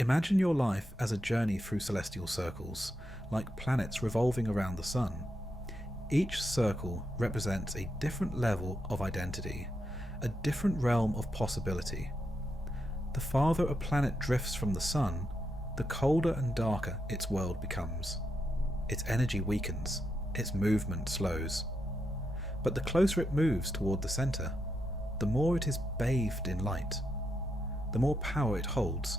Imagine your life as a journey through celestial circles, like planets revolving around the sun. Each circle represents a different level of identity, a different realm of possibility. The farther a planet drifts from the sun, the colder and darker its world becomes. Its energy weakens, its movement slows. But the closer it moves toward the centre, the more it is bathed in light, the more power it holds,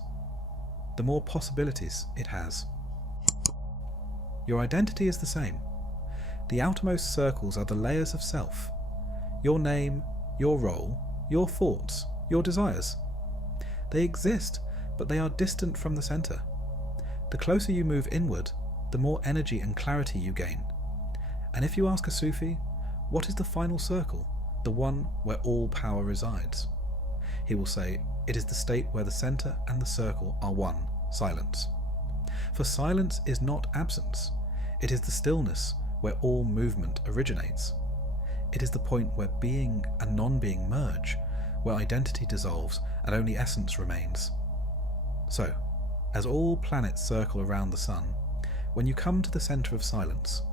the more possibilities it has. Your identity is the same. The outermost circles are the layers of self. Your name, your role, your thoughts, your desires. They exist, but they are distant from the centre. The closer you move inward, the more energy and clarity you gain. And if you ask a Sufi, what is the final circle, the one where all power resides? He will say, it is the state where the centre and the circle are one, silence. For silence is not absence. It is the stillness where all movement originates. It is the point where being and non-being merge, where identity dissolves and only essence remains. So, as all planets circle around the sun, when you come to the centre of silence,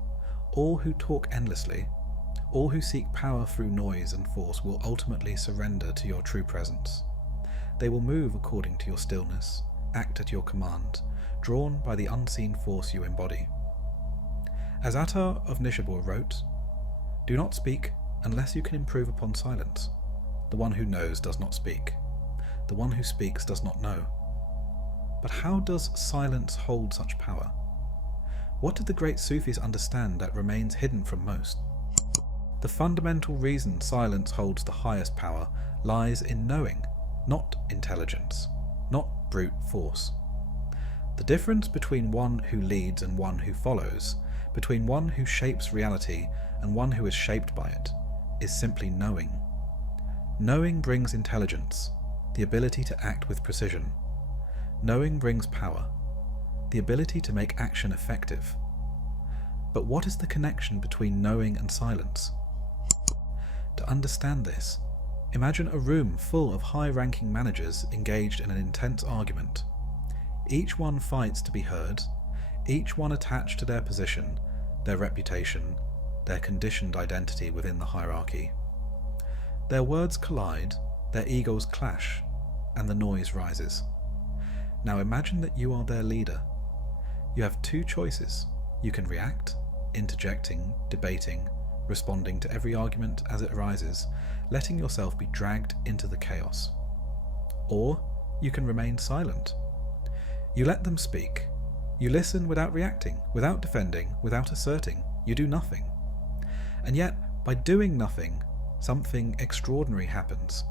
all who talk endlessly, all who seek power through noise and force will ultimately surrender to your true presence. They will move according to your stillness, act at your command, drawn by the unseen force you embody. As Attar of Nishapur wrote, "Do not speak unless you can improve upon silence. The one who knows does not speak. The one who speaks does not know." But how does silence hold such power? What did the great Sufis understand that remains hidden from most? The fundamental reason silence holds the highest power lies in knowing, not intelligence, not brute force. The difference between one who leads and one who follows, between one who shapes reality and one who is shaped by it, is simply knowing. Knowing brings intelligence, the ability to act with precision. Knowing brings power, the ability to make action effective. But what is the connection between knowing and silence? To understand this, imagine a room full of high-ranking managers engaged in an intense argument. Each one fights to be heard, each one attached to their position, their reputation, their conditioned identity within the hierarchy. Their words collide, their egos clash, and the noise rises. Now imagine that you are their leader. You have two choices. You can react, interjecting, debating, responding to every argument as it arises, letting yourself be dragged into the chaos. Or you can remain silent. You let them speak. You listen without reacting, without defending, without asserting. You do nothing. And yet, by doing nothing, something extraordinary happens.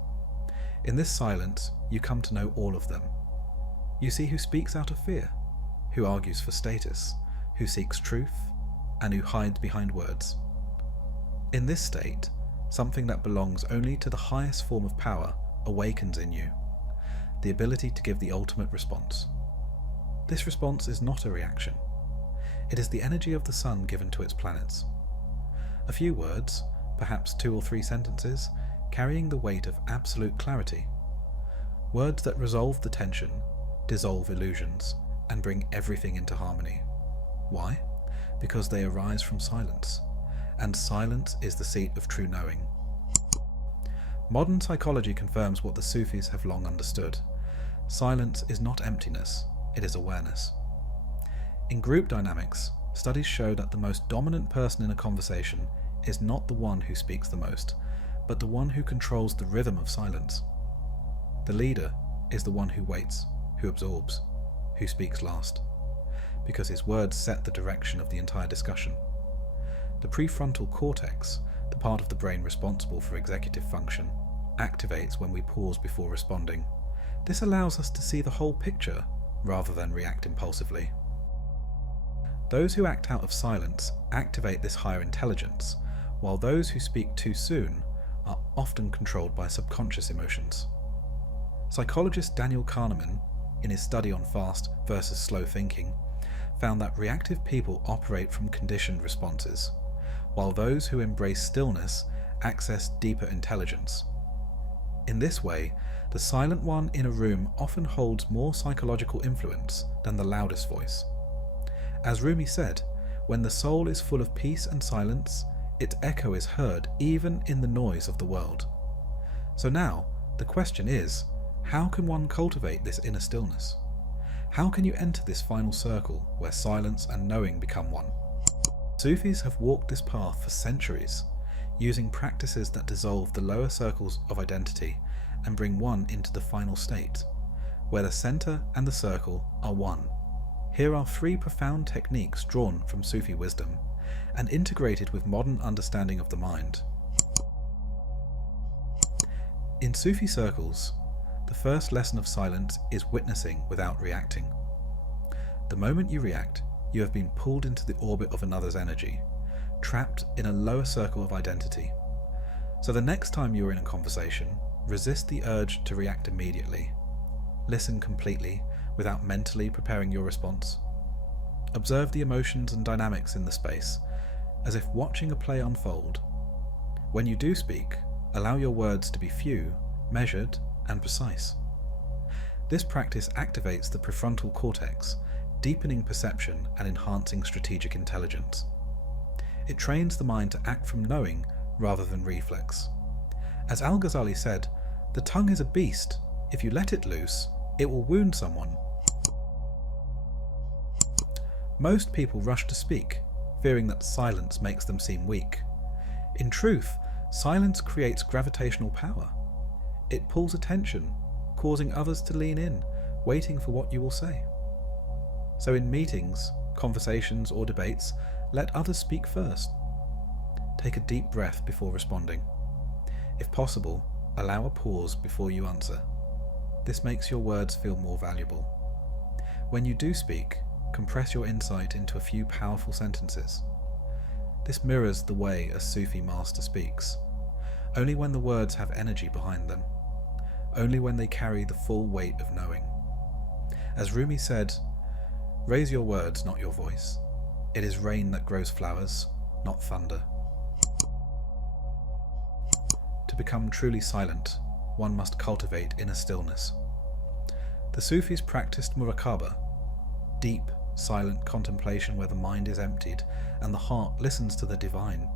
In this silence, you come to know all of them. You see who speaks out of fear, who argues for status, who seeks truth, and who hides behind words. In this state, something that belongs only to the highest form of power awakens in you, the ability to give the ultimate response. This response is not a reaction. It is the energy of the sun given to its planets. A few words, perhaps 2 or 3 sentences, carrying the weight of absolute clarity. Words that resolve the tension, dissolve illusions, and bring everything into harmony. Why? Because they arise from silence, and silence is the seat of true knowing. Modern psychology confirms what the Sufis have long understood. Silence is not emptiness, it is awareness. In group dynamics, studies show that the most dominant person in a conversation is not the one who speaks the most, but the one who controls the rhythm of silence. The leader is the one who waits, who absorbs, who speaks last, because his words set the direction of the entire discussion. The prefrontal cortex, the part of the brain responsible for executive function, activates when we pause before responding. This allows us to see the whole picture rather than react impulsively. Those who act out of silence activate this higher intelligence, while those who speak too soon are often controlled by subconscious emotions. Psychologist Daniel Kahneman, in his study on fast versus slow thinking, found that reactive people operate from conditioned responses, while those who embrace stillness access deeper intelligence. In this way, the silent one in a room often holds more psychological influence than the loudest voice. As Rumi said, when the soul is full of peace and silence, its echo is heard even in the noise of the world. So now, the question is, how can one cultivate this inner stillness? How can you enter this final circle where silence and knowing become one? Sufis have walked this path for centuries, using practices that dissolve the lower circles of identity and bring one into the final state, where the center and the circle are one. Here are 3 profound techniques drawn from Sufi wisdom and integrated with modern understanding of the mind. In Sufi circles, the first lesson of silence is witnessing without reacting. The moment you react, you have been pulled into the orbit of another's energy, trapped in a lower circle of identity. So the next time you are in a conversation, resist the urge to react immediately. Listen completely, without mentally preparing your response. Observe the emotions and dynamics in the space, as if watching a play unfold. When you do speak, allow your words to be few, measured, and precise. This practice activates the prefrontal cortex, deepening perception and enhancing strategic intelligence. It trains the mind to act from knowing rather than reflex. As Al-Ghazali said, the tongue is a beast. If you let it loose, it will wound someone. Most people rush to speak, fearing that silence makes them seem weak. In truth, silence creates gravitational power. It pulls attention, causing others to lean in, waiting for what you will say. So in meetings, conversations, or debates, let others speak first. Take a deep breath before responding. If possible, allow a pause before you answer. This makes your words feel more valuable. When you do speak, compress your insight into a few powerful sentences. This mirrors the way a Sufi master speaks, only when the words have energy behind them, only when they carry the full weight of knowing. As Rumi said, "Raise your words, not your voice. It is rain that grows flowers, not thunder." To become truly silent, one must cultivate inner stillness. The Sufis practiced muraqabah, deep, silent contemplation where the mind is emptied and the heart listens to the divine.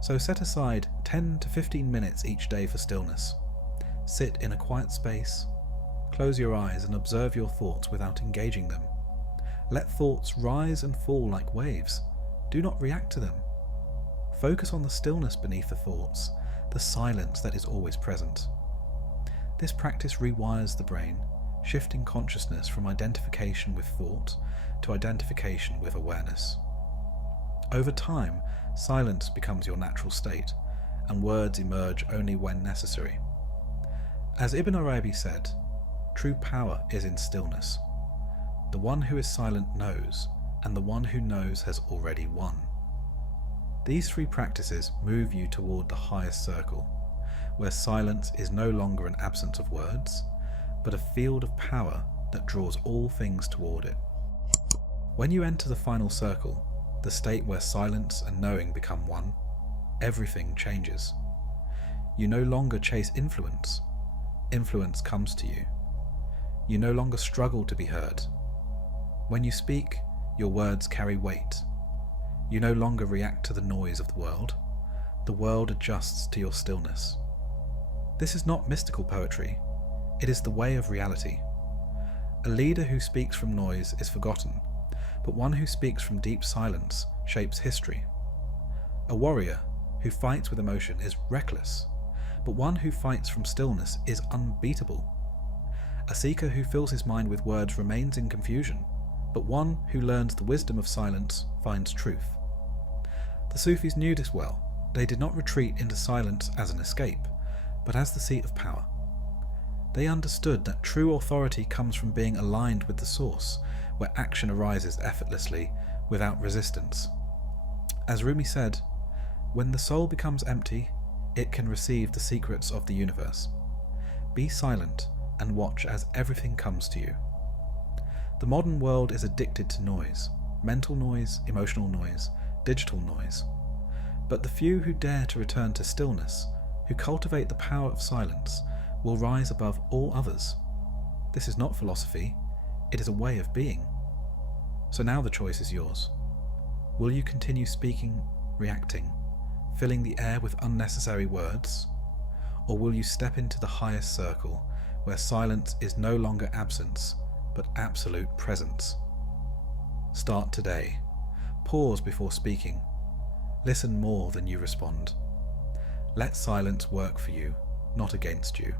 So set aside 10 to 15 minutes each day for stillness. Sit in a quiet space, close your eyes and observe your thoughts without engaging them. Let thoughts rise and fall like waves. Do not react to them. Focus on the stillness beneath the thoughts, the silence that is always present. This practice rewires the brain, shifting consciousness from identification with thought to identification with awareness. Over time, silence becomes your natural state, and words emerge only when necessary. As Ibn Arabi said, true power is in stillness. The one who is silent knows, and the one who knows has already won. These 3 practices move you toward the highest circle, where silence is no longer an absence of words, but a field of power that draws all things toward it. When you enter the final circle, the state where silence and knowing become one, everything changes. You no longer chase influence. Influence comes to you. You no longer struggle to be heard. When you speak, your words carry weight. You no longer react to the noise of the world. The world adjusts to your stillness. This is not mystical poetry. It is the way of reality. A leader who speaks from noise is forgotten, but one who speaks from deep silence shapes history. A warrior who fights with emotion is reckless, but one who fights from stillness is unbeatable. A seeker who fills his mind with words remains in confusion, but one who learns the wisdom of silence finds truth. The Sufis knew this well. They did not retreat into silence as an escape, but as the seat of power. They understood that true authority comes from being aligned with the source, where action arises effortlessly, without resistance. As Rumi said, when the soul becomes empty, it can receive the secrets of the universe. Be silent and watch as everything comes to you. The modern world is addicted to noise, mental noise, emotional noise, digital noise. But the few who dare to return to stillness, who cultivate the power of silence, will rise above all others. This is not philosophy, it is a way of being. So now the choice is yours. Will you continue speaking, reacting, filling the air with unnecessary words? Or will you step into the highest circle, where silence is no longer absence, but absolute presence? Start today. Pause before speaking. Listen more than you respond. Let silence work for you, not against you.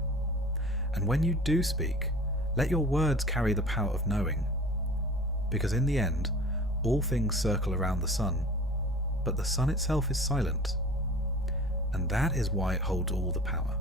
And when you do speak, let your words carry the power of knowing. Because in the end, all things circle around the sun, but the sun itself is silent. And that is why it holds all the power.